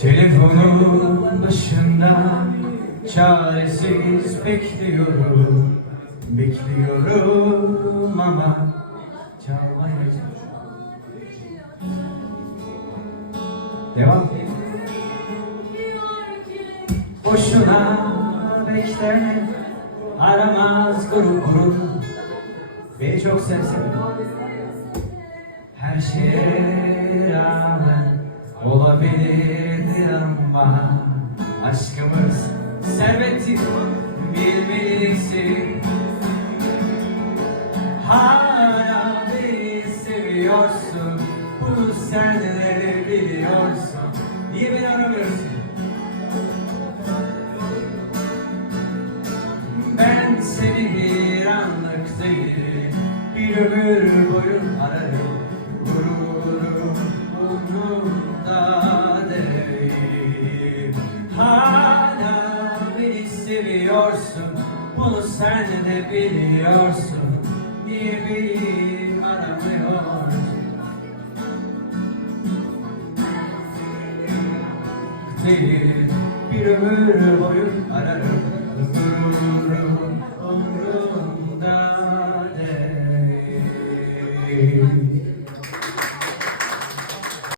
Telefonun başında çaresiz bekliyorum. Bekliyorum ama çalmayacak Devam. Boşuna bekleme Aramaz guru guru Beni çok sevsin ama Aşkımız serveti Bilmelisin Hala beni seviyorsun? Bunu sen de biliyorsun. Niye beni aramıyorsun? Ben seni bir anlık değil Bir ömür boyu ararım Hala beni seviyorsun Bunu sen de biliyorsun. Niye beni aramıyorsun değil Bir ömür boyu ararım. Gururum